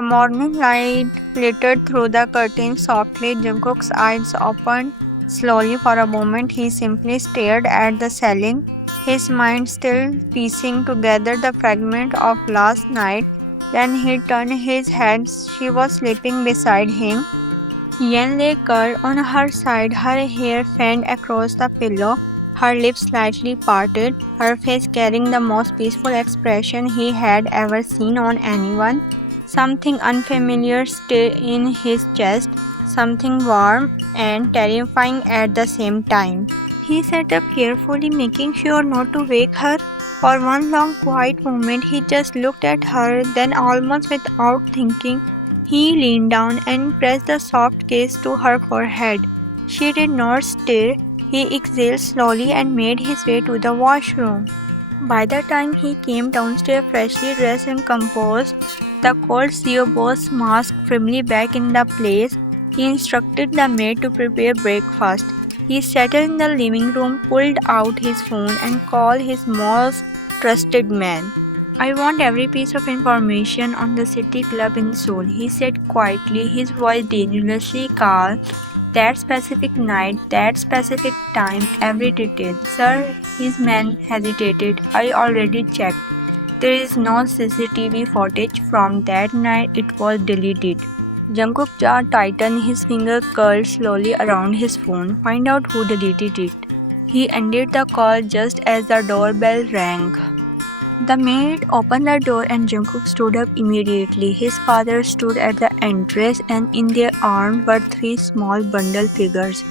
The morning light filtered through the curtains softly. Jungkook's eyes opened slowly for a moment. He simply stared at the ceiling, his mind still piecing together the fragment of last night. Then he turned his head. She was sleeping beside him. Yen lay curled on her side, her hair fanned across the pillow, her lips slightly parted, her face carrying the most peaceful expression he had ever seen on anyone. Something unfamiliar stirred in his chest, something warm and terrifying at the same time. He sat up carefully, making sure not to wake her. For one long quiet moment, he just looked at her, then, almost without thinking, he leaned down and pressed the soft kiss to her forehead. She did not stir. He exhaled slowly and made his way to the washroom. By the time he came downstairs freshly dressed and composed, the cold CEO boss mask firmly back in the place, he instructed the maid to prepare breakfast. He settled in the living room, pulled out his phone, and called his most trusted man. I want every piece of information on the City Club in Seoul, he said quietly, his voice dangerously calm. That specific night, that specific time, every detail. Sir, his man hesitated. I already checked. There is no CCTV footage from that night. It was deleted. Jungkook's jaw tightened, his finger curled slowly around his phone. Find out who deleted it. He ended the call just as the doorbell rang. The maid opened the door and Jungkook stood up immediately. His father stood at the entrance and in their arms were three small bundled figures.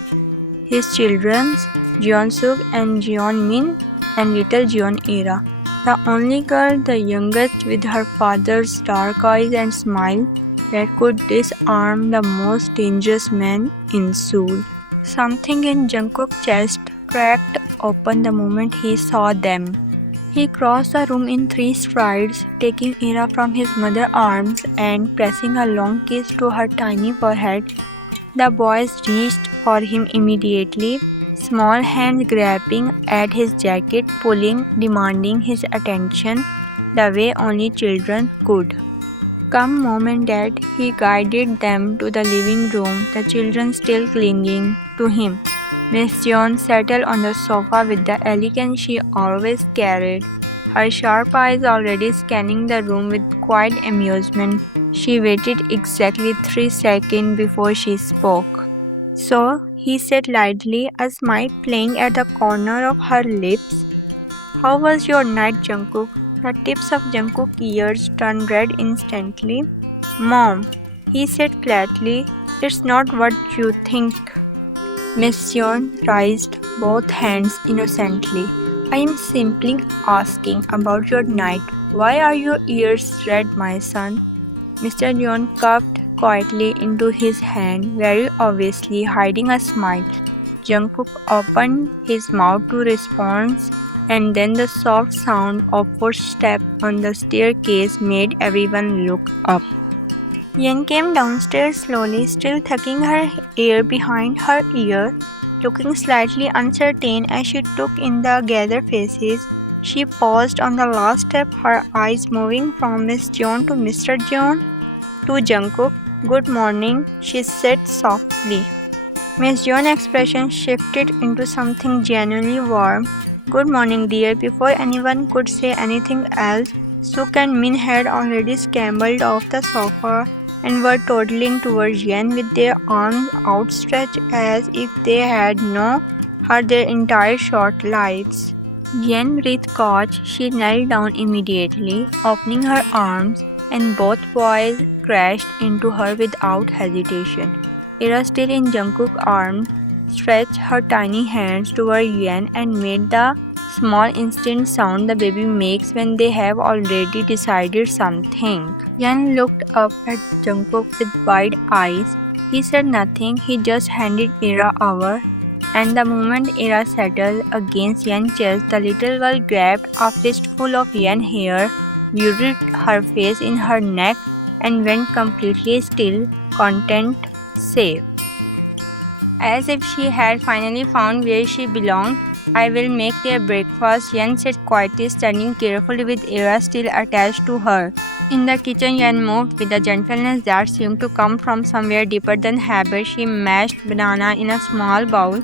His children, Jeonsuk and Jeonmin and little Jeonera. The only girl, the youngest, with her father's dark eyes and smile that could disarm the most dangerous man in Seoul. Something in Jungkook's chest cracked open the moment he saw them. He crossed the room in 3 strides, taking Era from his mother's arms and pressing a long kiss to her tiny forehead. The boys reached for him immediately, small hands grabbing at his jacket, pulling, demanding his attention the way only children could. Come, Mom and Dad, he guided them to the living room, the children still clinging to him. Miss Jeon settled on the sofa with the elegance she always carried, her sharp eyes already scanning the room with quiet amusement. She waited exactly 3 seconds before she spoke. So, he said lightly, a smile playing at the corner of her lips. How was your night, Jungkook? The tips of Jungkook's ears turned red instantly. Mom, he said flatly, it's not what you think. Miss Yeon raised both hands innocently. I am simply asking about your night. Why are your ears red, my son? Mr. Yeon cupped quietly into his hand, very obviously hiding a smile. Jungkook opened his mouth to respond, and then the soft sound of footsteps on the staircase made everyone look up. Yen came downstairs slowly, still tucking her hair behind her ear, looking slightly uncertain as she took in the gathered faces. She paused on the last step, her eyes moving from Miss Jeon to Mr. Jeon to Jungkook. Good morning, she said softly. Miss Jeon's expression shifted into something genuinely warm. Good morning, dear. Before anyone could say anything else, Suk and Min had already scrambled off the sofa and were toddling towards Yen with their arms outstretched as if they had known her their entire short lives. Yen breathed caught. She knelt down immediately, opening her arms, and both boys crashed into her without hesitation. Era, still in Jungkook's arms, stretched her tiny hands toward Yen and made the small instant sound the baby makes when they have already decided something. Yen looked up at Jungkook with wide eyes. He said nothing, he just handed Era over, and the moment Era settled against Yen's chest, the little girl grabbed a fistful of Yen's hair, buried her face in her neck, and went completely still, content, safe. As if she had finally found where she belonged. I will make their breakfast, Yen said quietly, standing carefully with Era still attached to her. In the kitchen, Yan moved with a gentleness that seemed to come from somewhere deeper than habit. She mashed banana in a small bowl,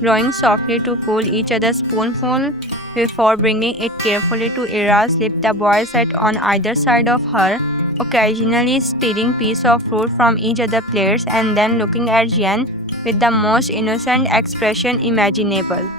blowing softly to cool each other's spoonful before bringing it carefully to Ira's lip. The boys sat on either side of her, occasionally stealing piece of fruit from each other's plates and then looking at Yan with the most innocent expression imaginable.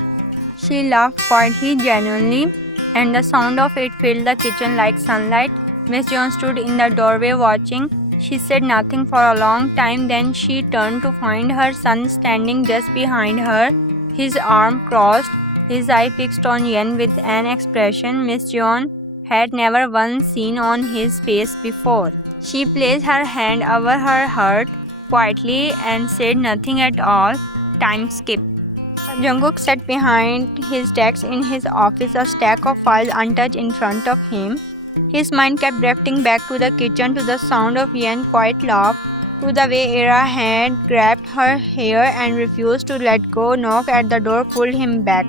She laughed quietly, genuinely, and the sound of it filled the kitchen like sunlight. Miss Jones stood in the doorway watching. She said nothing for a long time, then she turned to find her son standing just behind her, his arm crossed, his eye fixed on Yen with an expression Miss Jones had never once seen on his face before. She placed her hand over her heart quietly and said nothing at all. Time skipped. Jungkook sat behind his desk in his office, a stack of files untouched in front of him. His mind kept drifting back to the kitchen, to the sound of Yen's quiet laugh, to the way Ira had grabbed her hair and refused to let go. Knock at the door pulled him back.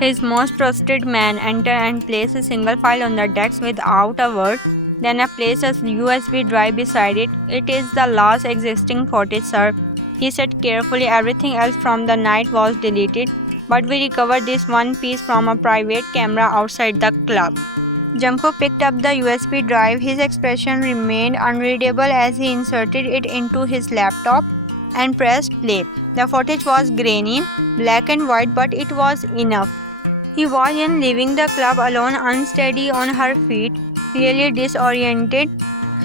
His most trusted man entered and placed a single file on the desk without a word. Then placed a USB drive beside it. "It is the last existing footage, sir," he said carefully. "Everything else from the night was deleted, but we recovered this one piece from a private camera outside the club." Jungkook picked up the USB drive. His expression remained unreadable as he inserted it into his laptop and pressed play. The footage was grainy, black and white, but it was enough. He was in leaving the club alone, unsteady on her feet, really disoriented.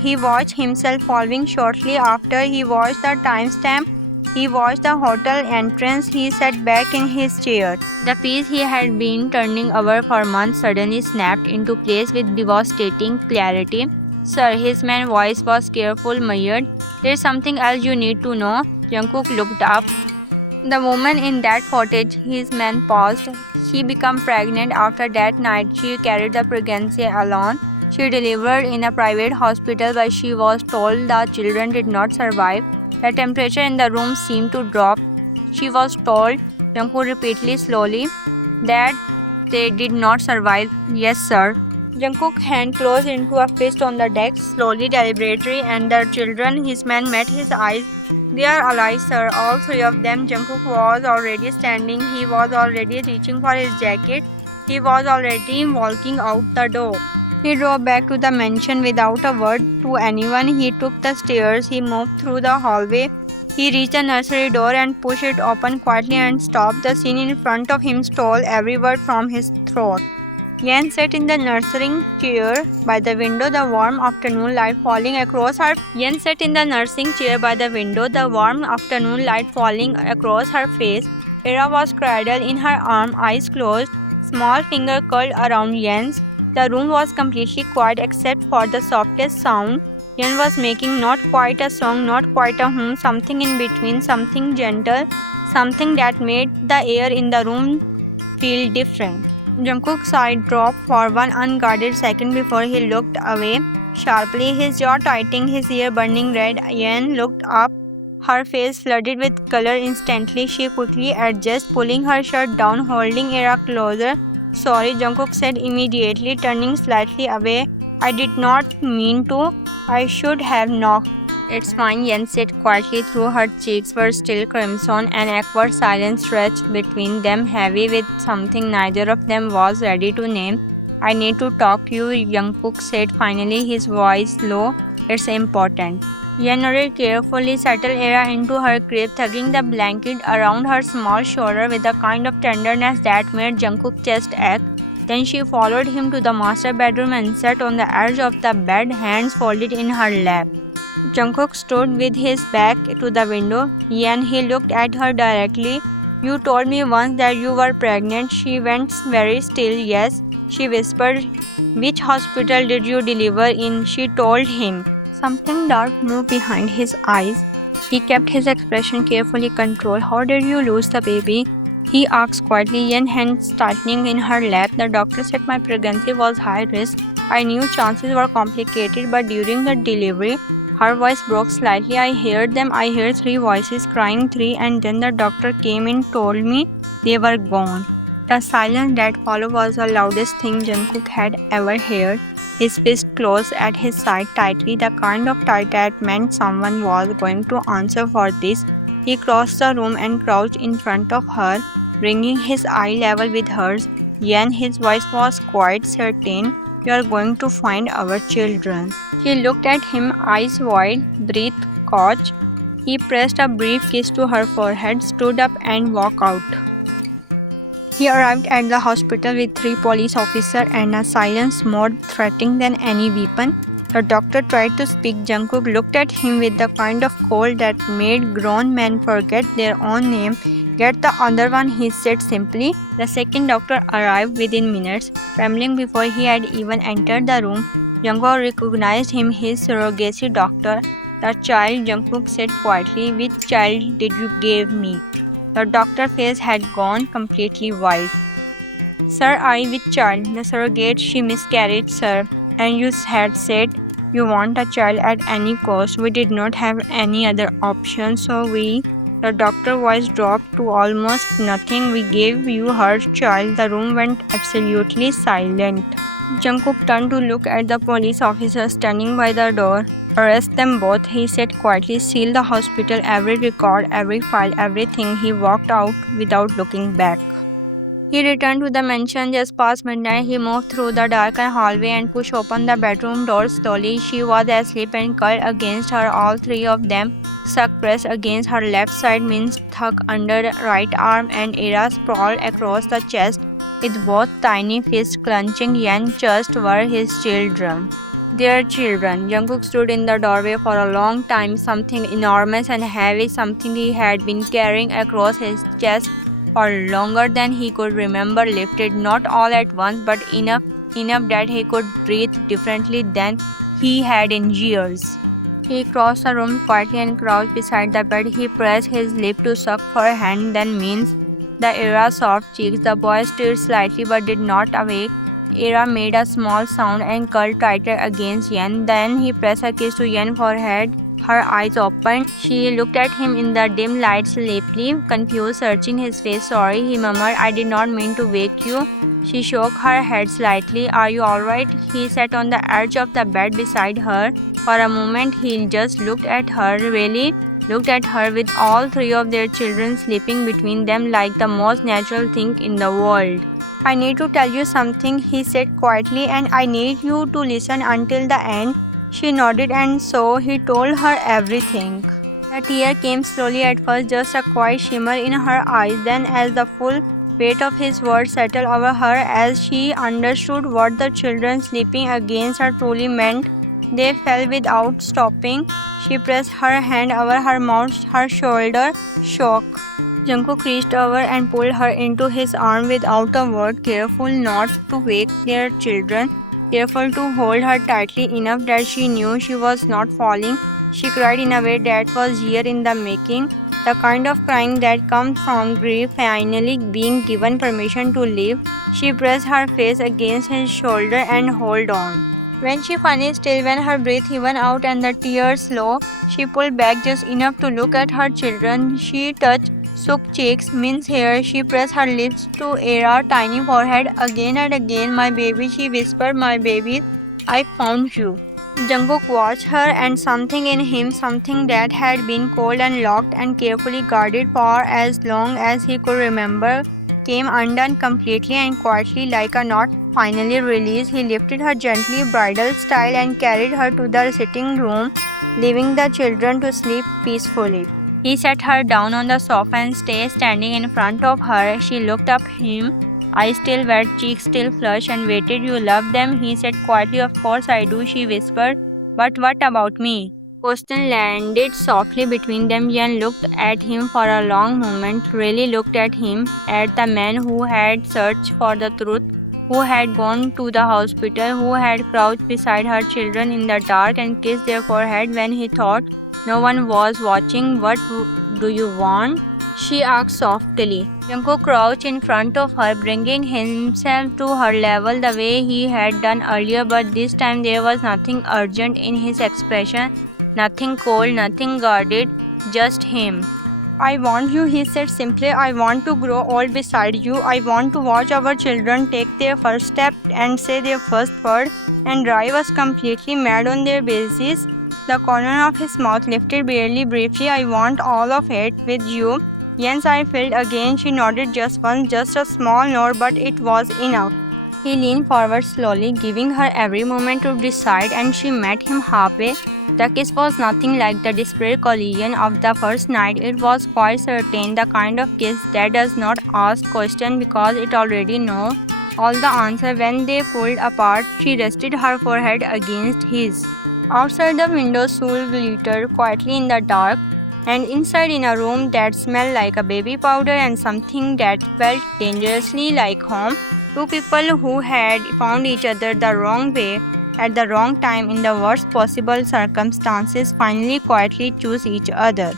He watched himself following shortly after. He watched the timestamp. He watched the hotel entrance. He sat back in his chair. The piece he had been turning over for months suddenly snapped into place with devastating clarity. "Sir," his man's voice was careful, measured. "There's something else you need to know." Jungkook looked up. The woman in that footage, his man paused. She became pregnant after that night. She carried the pregnancy alone. She delivered in a private hospital, but she was told the children did not survive. The temperature in the room seemed to drop. She was told, Jungkook repeatedly, slowly, that they did not survive. "Yes, sir." Jungkook's hand closed into a fist on the desk, slowly, deliberately, and the children, his man, met his eyes. "They are alive, sir, all three of them." Jungkook was already standing. He was already reaching for his jacket. He was already walking out the door. He drove back to the mansion without a word to anyone. He took the stairs. He moved through the hallway. He reached the nursery door and pushed it open quietly and stopped. The scene in front of him stole every word from his throat. Yan sat in the nursing chair by the window, the warm afternoon light falling across her. Yan sat in the nursing chair by the window, the warm afternoon light falling across her face. Ira was cradled in her arm, eyes closed, small finger curled around Yan's. The room was completely quiet except for the softest sound. Yan was making not quite a song, not quite a hum, something in between, something gentle, something that made the air in the room feel different. Jungkook's eye dropped for one unguarded second before he looked away sharply, his jaw tightening, his ear burning red. Yan looked up, her face flooded with color. Instantly, she quickly adjusted, pulling her shirt down, holding Ira closer. "Sorry," Jungkook said immediately, turning slightly away. "I did not mean to. I should have knocked." "It's fine," Yan said quietly. Through her cheeks were still crimson. An awkward silence stretched between them, heavy with something neither of them was ready to name. "I need to talk to you," Jungkook said finally, his voice low. "It's important." Yan nodded carefully, settled Ira into her crib, tugging the blanket around her small shoulder with a kind of tenderness that made Jungkook's chest ache. Then she followed him to the master bedroom and sat on the edge of the bed, hands folded in her lap. Jungkook stood with his back to the window. Yan, he looked at her directly. "You told me once that you were pregnant." She went very still. "Yes," she whispered. "Which hospital did you deliver in?" She told him. Something dark moved behind his eyes. He kept his expression carefully controlled. "How did you lose the baby?" he asked quietly, Yan hands tightening in her lap. "The doctor said my pregnancy was high risk. I knew chances were complicated, but during the delivery," her voice broke slightly, "I heard them. I heard 3 voices crying, 3, and then the doctor came in, told me they were gone." The silence that followed was the loudest thing Jungkook had ever heard. His fist closed at his side tightly, the kind of tight that meant someone was going to answer for this. He crossed the room and crouched in front of her, bringing his eye level with hers. Yen, his voice was quite certain. You are going to find our children. She looked at him, eyes wide, breath caught. He pressed a brief kiss to her forehead, stood up and walked out. He arrived at the hospital with 3 police officers and a silence more threatening than any weapon. The doctor tried to speak. Jungkook looked at him with the kind of cold that made grown men forget their own name. Get the other one, he said simply. The second doctor arrived within minutes, trembling before he had even entered the room. Jungkook recognized him, his surrogacy doctor. The child, Jungkook said quietly. Which child did you give me? The doctor's face had gone completely white. Sir, which child? The surrogate, she miscarried, sir. And you had said you want a child at any cost. We did not have any other option, so we... The doctor's voice dropped to almost nothing. We gave you her child. The room went absolutely silent. Jungkook turned to look at the police officer standing by the door. Arrest them both, he said quietly. Seal the hospital, every record, every file, everything. He walked out without looking back. He returned to the mansion just past midnight. He moved through the darkened hallway and pushed open the bedroom door slowly. She was asleep and curled against her, all 3 of them. Suck pressed against her left side, Min's tucked under the right arm, and Era sprawled across the chest with both tiny fists clenching. Yen's chest were his children. Their children. Jungkook stood in the doorway for a long time, something enormous and heavy, something he had been carrying across his chest for longer than he could remember, lifted not all at once, but enough that he could breathe differently than he had in years. He crossed the room quietly and crouched beside the bed. He pressed his lip to suck her hand, then Min's. The Era's soft cheeks. The boy stirred slightly but did not awake. Era made a small sound and curled tighter against Yen. Then he pressed a kiss to Yen's forehead. Her eyes opened. She looked at him in the dim light sleepily, confused, searching his face. Sorry, he murmured. I did not mean to wake you. She shook her head slightly. Are you alright? He sat on the edge of the bed beside her. For a moment he just looked at her, really looked at her, with all 3 of their children sleeping between them like the most natural thing in the world. I need to tell you something, he said quietly, and I need you to listen until the end. She nodded, and so he told her everything. The tear came slowly at first, just a quiet shimmer in her eyes. Then as the full weight of his words settled over her, as she understood what the children sleeping against her truly meant, they fell without stopping. She pressed her hand over her mouth, her shoulder shook. Jungkook reached over and pulled her into his arm without a word, careful not to wake their children, careful to hold her tightly enough that she knew she was not falling. She cried in a way that was years in the making, the kind of crying that comes from grief finally being given permission to live. She pressed her face against his shoulder and held on. When she finally stilled, when her breath even out and the tears slow, she pulled back just enough to look at her children. She touched Suk's cheeks, Min's hair. She pressed her lips to Era's tiny forehead again and again. My baby, she whispered, my baby, I found you. Jungkook watched her, and something in him, something that had been cold and locked and carefully guarded for as long as he could remember, came undone completely and quietly like a knot finally released. He lifted her gently, bridal style, and carried her to the sitting room, leaving the children to sleep peacefully. He sat her down on the sofa and stayed standing in front of her. She looked up at him, eyes still wet, cheeks still flushed, and waited. You love them? He said quietly. Of course I do, she whispered. But what about me? Question landed softly between them. Yen looked at him for a long moment, really looked at him, at the man who had searched for the truth, who had gone to the hospital, who had crouched beside her children in the dark and kissed their forehead when he thought no one was watching. What do you want? She asked softly. Jungkook crouched in front of her, bringing himself to her level the way he had done earlier, but this time there was nothing urgent in his expression, nothing cold, nothing guarded, just him. I want you, he said simply. I want to grow old beside you. I want to watch our children take their first step and say their first word and drive us completely mad on their bases. The corner of his mouth lifted barely briefly. I want all of it with you. Yen's eye filled again. She nodded just once, just a small nod, but it was enough. He leaned forward slowly, giving her every moment to decide, and she met him halfway. The kiss was nothing like the desperate collision of the first night. It was quite certain, the kind of kiss that does not ask questions because it already knows all the answer. When they pulled apart, she rested her forehead against his. Outside, the window sill glittered quietly in the dark, and inside, in a room that smelled like a baby powder and something that felt dangerously like home, two people who had found each other the wrong way at the wrong time in the worst possible circumstances finally quietly choose each other.